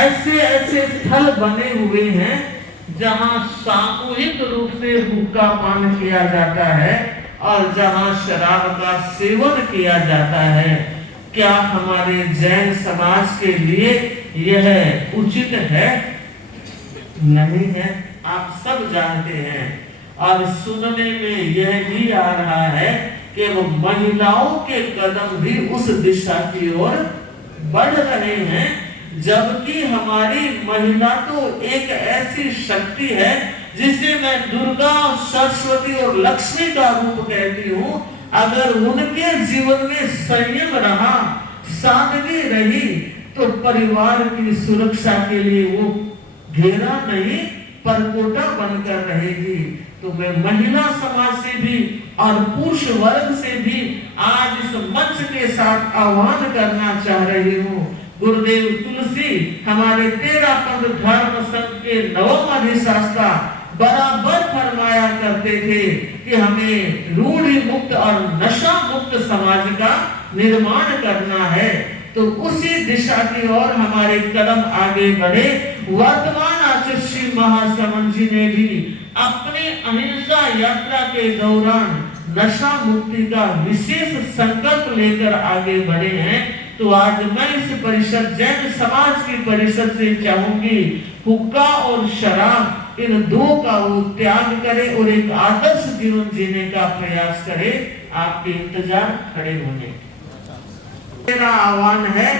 ऐसे ऐसे स्थल बने हुए हैं जहां सामूहिक रूप से हुक्का पान किया जाता है और जहां शराब का सेवन किया जाता है। क्या हमारे जैन समाज के लिए यह उचित है? नहीं है, आप सब जानते हैं। और सुनने में यह भी आ रहा है कि वो महिलाओं के कदम भी उस दिशा की ओर बढ़ रहे हैं, जबकि हमारी महिला तो एक ऐसी शक्ति है जिसे मैं दुर्गा, सरस्वती और लक्ष्मी का रूप कहती हूँ। अगर उनके जीवन में संयम रहा, सादगी रही, तो परिवार की सुरक्षा के लिए वो घेरा नहीं परकोटा बनकर रहेगी। तो मैं महिला समाज से भी और पुरुष वर्ग से भी आज इस मंच के साथ आह्वान करना चाह रही हूँ। गुरुदेव तुलसी हमारे 13 पंथ धर्म संघ के नवम अधिशास्ता बराबर फरमाया करते थे कि हमें रूढ़ि मुक्त और नशा मुक्त समाज का निर्माण करना है। तो उसी दिशा की ओर हमारे कदम आगे बढ़े। वर्तमान आचार्य श्री महासमन जी ने भी अपनी अहिंसा यात्रा के दौरान नशा मुक्ति का विशेष संकल्प लेकर आगे बढ़े हैं। तो आज मैं इस परिषद, जैन समाज की परिषद से चाहूंगी, हुक्का और शराब इन दो का वो त्याग करे और एक आदर्श जीवन जीने का प्रयास करे। आपके इंतजार खड़े होने मेरा आह्वान है,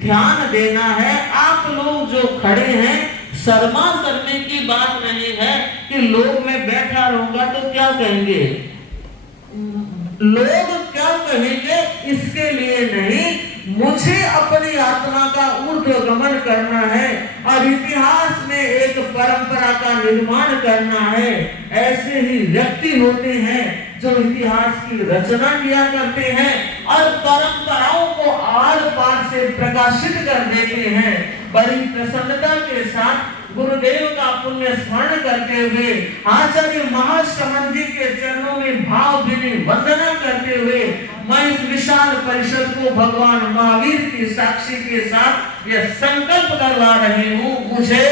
ध्यान देना है। आप लोग जो खड़े हैं, शर्मा करने की बात नहीं है कि लोग मैं बैठा रहूंगा तो क्या कहेंगे, लोग क्या कहेंगे, इसके लिए नहीं, मुझे अपनी आत्मा का ऊर्ध्वगमन करना है और इतिहास में एक परंपरा का निर्माण करना है। ऐसे ही व्यक्ति होते हैं जो इतिहास की रचना किया करते हैं और परंपराओं को आर पार से प्रकाशित कर देते हैं। बड़ी प्रसन्नता के साथ गुरुदेव का पुण्य स्मरण करते हुए, आचार्य महासमन जी के चरणों में भावभीनी वंदना करते हुए, मैं इस विशाल परिषद को भगवान महावीर की साक्षी के साथ यह संकल्प करवा रही हूँ, मुझे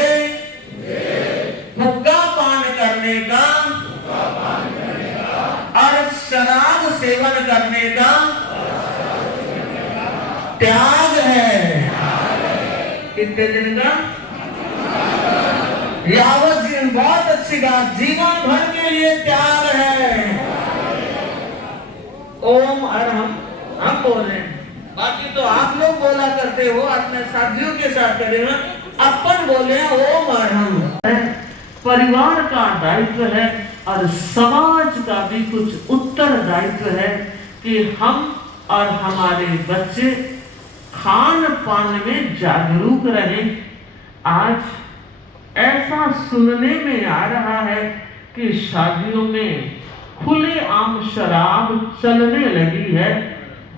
हुक्का पान करने का और शराब सेवन करने का त्याग है। कितने दिन का? यावत जीवन। बहुत अच्छी बात, जीवन भर के लिए त्याग है। ओम अरहम हम बोल रहे हैं, बाकी तो आप लोग बोला करते हो, अपने साथियों के साथ करे ना, अपन बोले ओम अरहम। परिवार का दायित्व है और समाज का भी कुछ उत्तरदायित्व है कि हम और हमारे बच्चे खान पान में जागरूक रहें। आज ऐसा सुनने में आ रहा है कि शादियों में खुलेआम शराब चलने लगी है।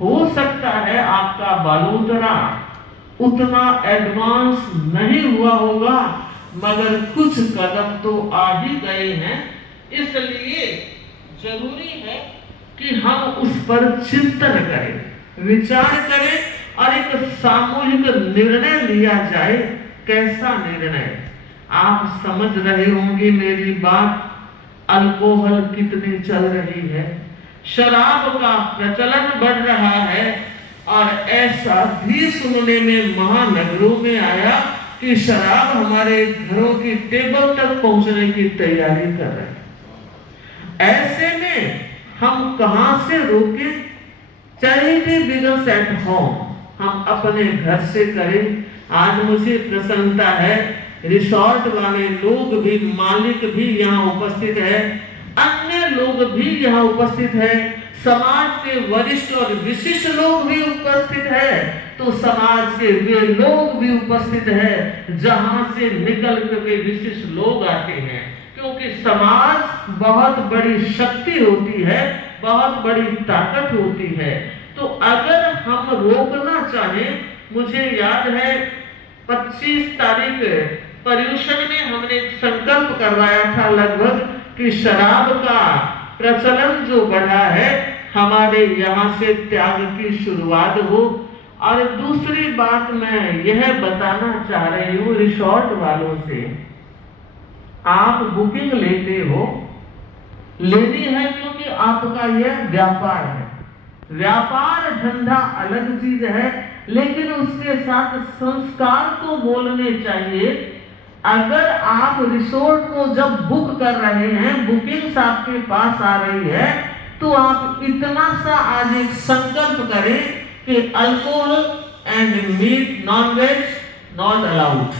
हो सकता है आपका बालोतरा उतना एडवांस नहीं हुआ होगा, मगर कुछ कदम तो आ ही गए हैं। इसलिए जरूरी है कि हम उस पर चिंतन करें, विचार करें और एक सामूहिक निर्णय लिया जाए। कैसा निर्णय? आप समझ रहे होंगे मेरी बात। अल्कोहल कितनी चल रही है, शराब का प्रचलन बढ़ रहा है और ऐसा भी सुनने में महानगरों में आया कि शराब हमारे घरों की टेबल तक पहुंचने की तैयारी कर रहे हैं। ऐसे में हम कहां से रोकें? चैरिटी बिगिंस एट होम, हम अपने घर से करें। आज मुझे प्रसन्नता है, रिसोर्ट वाले लोग भी, मालिक भी यहाँ उपस्थित है, अन्य लोग भी यहाँ उपस्थित है, समाज के वरिष्ठ और विशिष्ट लोग भी उपस्थित है। तो समाज के वे लोग भी उपस्थित है जहां से निकल के विशिष्ट लोग आते हैं, क्योंकि समाज बहुत बड़ी शक्ति होती है, बहुत बड़ी ताकत होती है। तो अगर हम रोकना चाहें, मुझे याद है 25 तारीख पर्यूषण में हमने एक संकल्प करवाया था लगभग कि शराब का प्रचलन जो बढ़ा है हमारे यहाँ से त्याग की शुरुआत हो। और दूसरी बात मैं यह बताना चाह रही हूँ रिसोर्ट वालों से, आप बुकिंग लेते हो, लेनी है क्योंकि आपका यह व्यापार है। व्यापार धंधा अलग चीज है, लेकिन उसके साथ संस्कार तो बोलने चाहिए। अगर आप रिसोर्ट को जब बुक कर रहे हैं, बुकिंग्स आपके पास आ रही है, तो आप इतना सा आज एक संकल्प करें कि alcohol and meat non veg not allowed.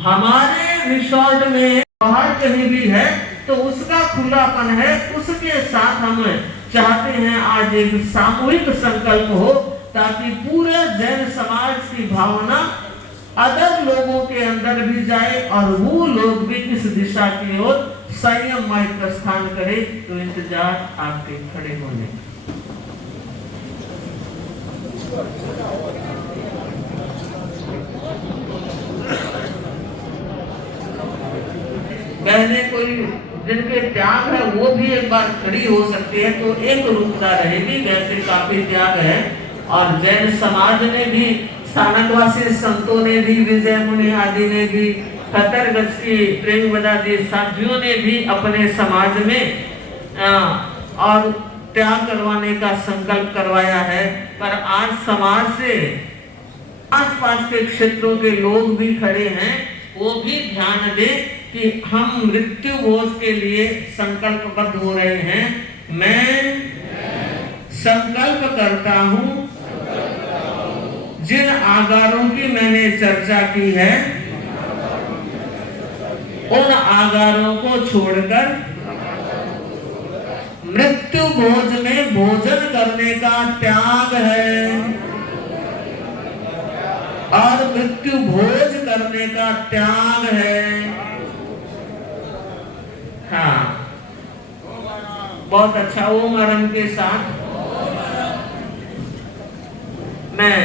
हमारे रिसोर्ट में बाहर कहीं भी है तो उसका खुलापन है, उसके साथ हम चाहते हैं आज एक सामूहिक संकल्प हो, ताकि पूरे जैन समाज की भावना अदर लोगों के अंदर भी जाए और वो लोग भी इस दिशा की ओर संयममय प्रस्थान करें। तो इंतजार आपके खड़े होने। बहने कोई जिनके त्याग है वो भी एक बार खड़ी हो सकती है, तो एक रूपता रहेगी। वैसे काफी त्याग है और जैन समाज ने भी, स्थानकवासी संतों ने भी, विजय मुनि आदि ने भी, खतरगंज की प्रेमवदादी साध्वियों ने भी अपने समाज में और त्याग करवाने का संकल्प करवाया है। पर आज समाज से आसपास के क्षेत्रों के लोग भी खड़े हैं, वो भी ध्यान दें कि हम मृत्यु भोज के लिए संकल्पबद्ध हो रहे हैं। मैं संकल्प करता हूं, जिन आगारों की मैंने चर्चा की है, उन आगारों को छोड़कर मृत्यु भोज में भोजन करने का त्याग है और मृत्यु भोज करने का त्याग है। हाँ, बहुत अच्छा। ओम आरंभ के साथ मैं